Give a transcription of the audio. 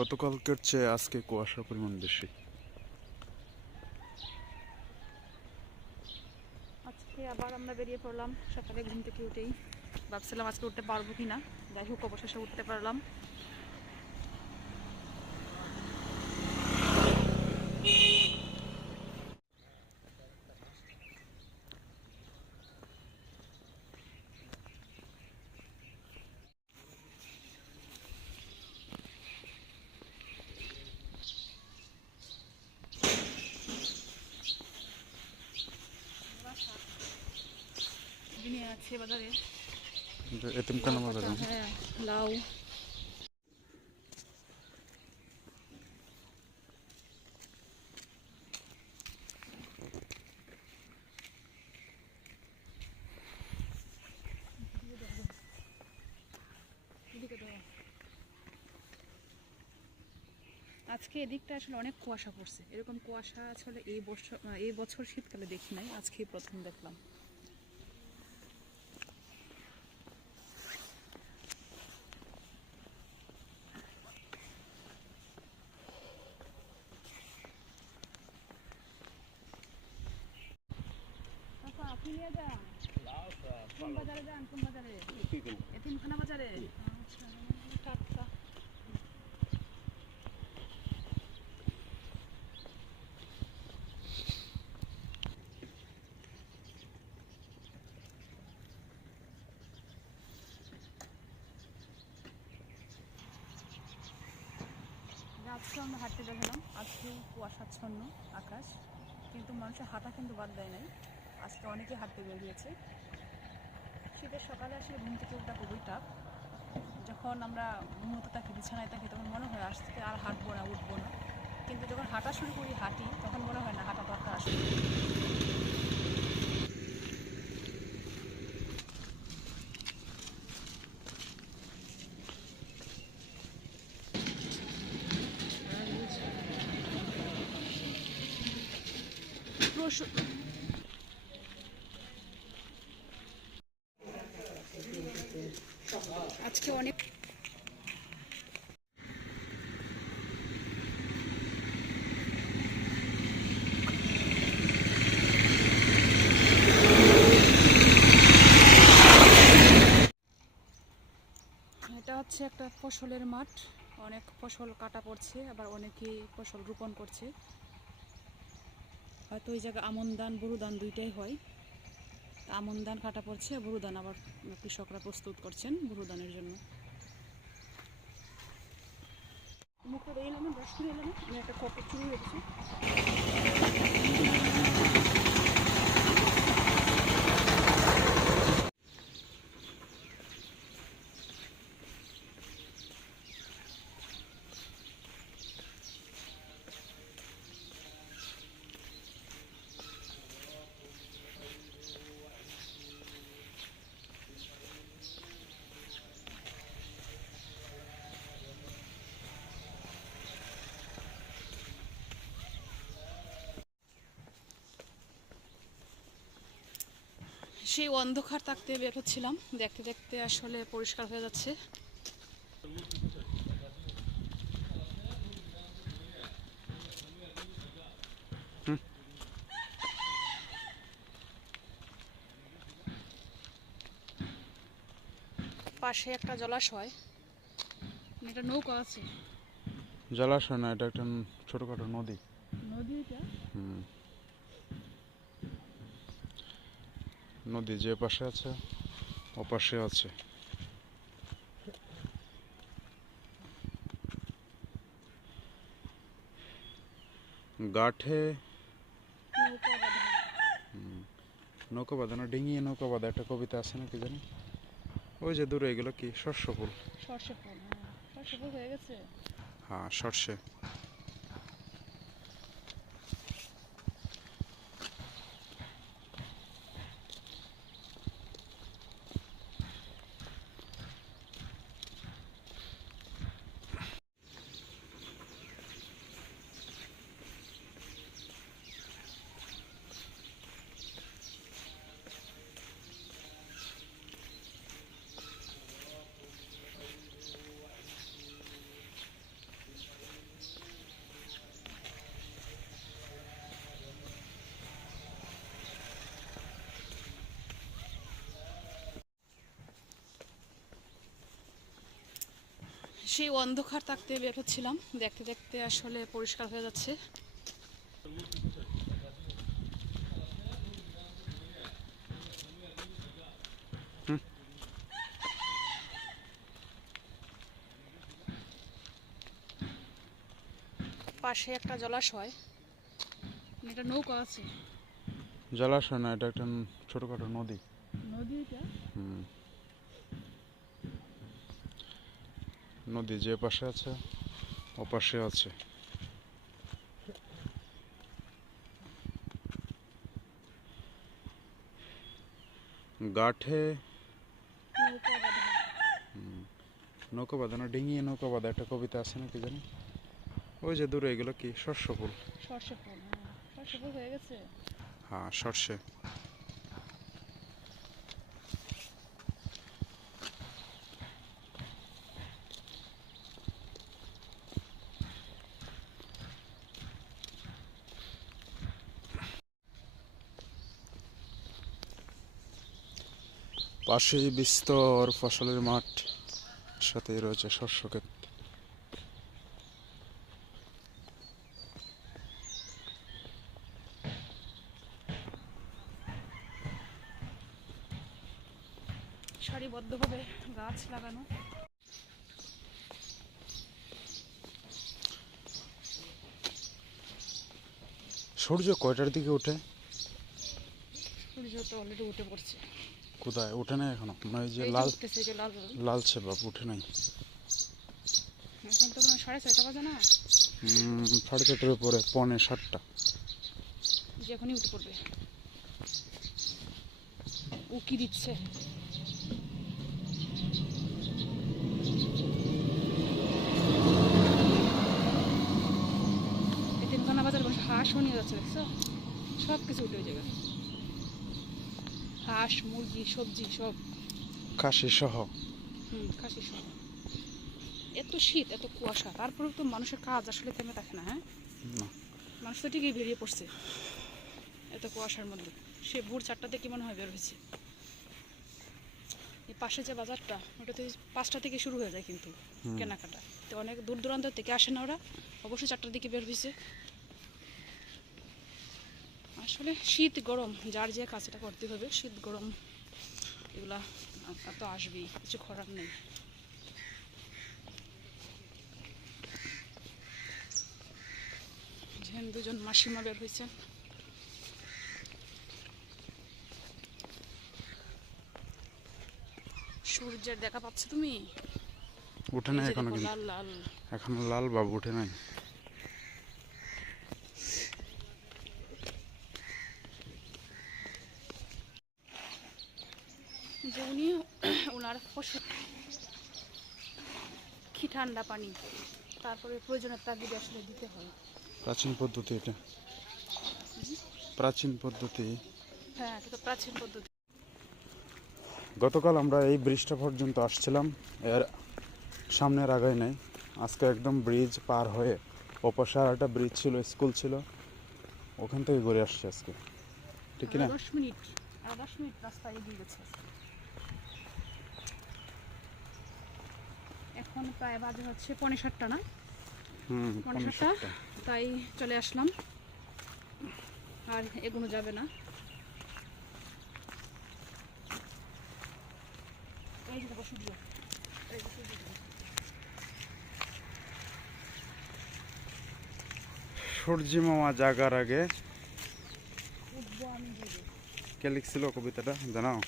গতকালকের চেয়ে আজকে কুয়াশার পরিমাণ বেশি। আজকে আবার আমরা বেরিয়ে পড়লাম সকালে ঘুম থেকে উঠেই। ভাবছিলাম আজকে উঠতে পারবো কি না, যাই হোক অবশেষে উঠতে পারলাম। নিয়ে আছে বাজারে এতিমখানা বাজার। হ্যাঁ, লাউ। আজকে এদিকটা আসলে অনেক কুয়াশা পড়ছে, এরকম কুয়াশা আসলে এই বছর শীতকালে দেখি নাই, আজকেই প্রথম দেখলাম। আপনি নিয়ে যান কোন বাজারে যান? কোন বাজারে? এতিমখানা বাজারে। আচ্ছা, টাটকা। আজকে আমরা হাঁটতে বেরোলাম, আজকে কুয়াশাচ্ছন্ন আকাশ, কিন্তু মানুষের হাঁটা কিন্তু বাদ দেয় নাই। আজকে অনেকে হাঁটতে বেরিয়েছে। শীতের সকালে আসলে ঘুম থেকে ওঠা খুবই টাফ। যখন আমরা ঘুমোতে থাকি, বিছানায় থাকি, তখন মনে হয় আজকে আর হাঁটবো না, উঠবো না। কিন্তু যখন হাঁটা শুরু করি, হাঁটি, তখন মনে হয় না হাঁটা দরকার আসলে। আজকে অনেক এটা হচ্ছে একটা ফসলের মাঠ, অনেক ফসল কাটা পড়ছে, আবার অনেকেই ফসল রোপণ করছে। হয়তো ওই জায়গায় আমন ধান, বোরো ধান দুইটাই হয়। আমন ধান কাটা পড়ছে, বোরো ধান আবার কৃষকরা প্রস্তুত করছেন বোরো ধানের জন্য। মুখে এলাম, ব্রাশ করে এলাম, আমি একটা কপি চুরি হয়েছি। সেই অন্ধকার থাকতে বের হচ্ছিলাম, দেখতে দেখতে আসলে পরিষ্কার হয়ে যাচ্ছে। পাশে একটা জলাশয়, একটা নৌকা আছে। জলাশয় না, এটা একটা ছোটখাটো নদী। নদীটা নদী যে পাশে আছে ও পাশে আছে। গাঠে নৌকা বাঁধানো, ডিঙিয়ে নৌকা বাঁধা, একটা কবিতা আছে না কি জানি। ওই যে দূরে এগুলো কি সর্ষে ফুল? সর্ষে ফুল, সর্ষে ফুল হয়ে গেছে। হ্যাঁ, সর্ষে। সেই অন্ধকার থাকতে বের হচ্ছিলাম, দেখতে দেখতে আসলে পরিষ্কার হয়ে যাচ্ছে। পাশে একটা জলাশয়, এটা নৌকা আছে। জলাশয় না, এটা একটা ছোটখাটো নদী। নদীটা নদী যে পাশে আছে ও পাশে আছে। গাঠে নৌকা বাঁধা। নৌকা বাঁধানো, ডিঙিয়ে নৌকা বাঁধা একটা কবিতা আছে না কি জানি। ওই যে দূরে এগুলো কি শস্য ফুল? সর্ষে ফুল, সর্ষে ফুল হয়ে গেছে। হ্যাঁ, সর্ষে। পাশেই বিস্তর ফসলের মাঠ, সাথে রয়েছে শস্য ক্ষেত। সারিবদ্ধভাবে গাছ লাগানো। সূর্য কয়টার দিকে ওঠে? সূর্য তো অলরেডি উঠে পড়ছে। কোথায় ওঠে নাই এখনো? মানে ওই যে এই যে লাল উঠতেছে, এই যে লাল লালচে বাপ উঠে নাই। এখন তো মনে হয় 6:30 বাজে না? 4:30 উপরে, 6:45। যে এখনই উঠে পড়বে। উকি দিচ্ছে। এই তিনখানা বাজার বসে হাঁসও নিয়ে যাচ্ছে, দেখছো? সব কিছু উঠে ওই জায়গায়। হাঁস, মুরগি, সবজি সব। খাসি সহ। খাসি সব। এত শীত, এত কুয়াশা, তারপরেও তো মানুষের কাজ আসলে থেমে থাকে না। হ্যাঁ, না। মানুষ তো ঠিকই বেরিয়ে পড়ছে এত কুয়াশার মধ্যে। সে ভোর 4টাতে কি মনে হয় বের হয়েছে। এই পাশে যে বাজারটা, ওটা তো 5টা থেকে শুরু হয়ে যায় কিন্তু কেনাকাটা। তো অনেক দূর দূরান্ত থেকে আসে না ওরা, অবশ্যই 4টার দিকে বের হয়েছে। আসলে শীত গরম যার যে কাজটা করতে হবে, শীত গরম এগুলা তো আসবেই, কিছু করার নেই। যেন দুজন মাসিমা বের হয়েছে। সূর্যের দেখা পাচ্ছ তুমি? উঠে নাই এখনো, কিন্তু লাল লাল এখনো লাল বাবু উঠে নাই। যে উনি ওনার পশু কি ঠান্ডা পানি, তারপরে প্রয়োজনের তাগিদে আসলে দিতে হয়। প্রাচীন পদ্ধতি এটা, প্রাচীন পদ্ধতি। হ্যাঁ, এটা তো প্রাচীন পদ্ধতি। গতকাল আমরা এই ব্রিজটা পর্যন্ত আসছিলাম, এর সামনের আগায় নাই। আজকে একদম ব্রিজ পার হয়ে ওপাশে আর একটা ব্রিজ ছিল, স্কুল ছিল, ওখান থেকে ঘুরে আসছি আজকে, ঠিক না? 10 মিনিট, আর 10 মিনিট রাস্তা এগিয়ে গেছে। এখন প্রায় বাজে হচ্ছে 6:45 না? 6:45, তাই চলে আসলাম। আর এগোনো যাবে না। এই যে দেখো সূর্য, এই যে সূর্য। সূর্যি মামা জাগার আগে উঠবো আমি জেগে। কে লিখছিল কবিতাটা জানাও?